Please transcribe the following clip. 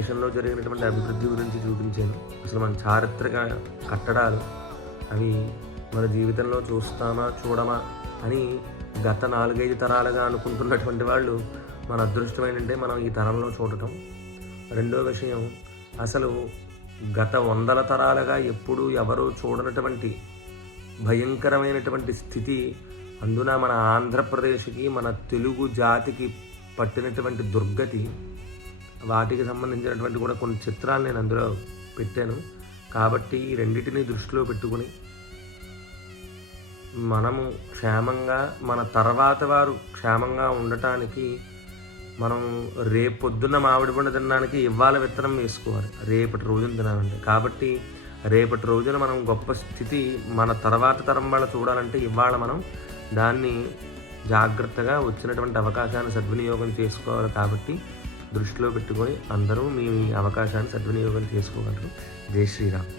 దేశంలో జరిగినటువంటి అభివృద్ధి గురించి చూపించాను. అసలు మన చారిత్రక కట్టడాలు అవి మన జీవితంలో చూస్తామా చూడమా అని గత 4-5 తరాలుగా అనుకుంటున్నటువంటి వాళ్ళు మన అదృష్టం ఏంటంటే మనం ఈ తరంలో చూడటం. రెండో విషయం, అసలు గత 100 తరాలుగా ఎప్పుడు ఎవరూ చూడనటువంటి భయంకరమైనటువంటి స్థితి, అందున మన ఆంధ్రప్రదేశ్కి మన తెలుగు జాతికి పట్టినటువంటి దుర్గతి, వాటికి సంబంధించినటువంటి కూడా కొన్ని చిత్రాలు నేను అందులో పెట్టాను. కాబట్టి ఈ రెండింటిని దృష్టిలో పెట్టుకుని మనము క్షేమంగా, మన తర్వాత వారు క్షేమంగా ఉండటానికి మనం రేపొద్దున్న మామిడి పండు తినడానికి ఇవాళ విత్తనం వేసుకోవాలి, రేపటి రోజున తినాలంటే. కాబట్టి రేపటి రోజున మనం గొప్ప స్థితి మన తర్వాత తరం వాళ్ళు చూడాలంటే ఇవాళ మనం దాన్ని జాగ్రత్తగా వచ్చినటువంటి అవకాశాన్ని సద్వినియోగం చేసుకోవాలి. కాబట్టి దృష్టిలో పెట్టుకొని అందరూ మీ అవకాశాన్ని సద్వినియోగం చేసుకోగలరు. జై శ్రీరామ్.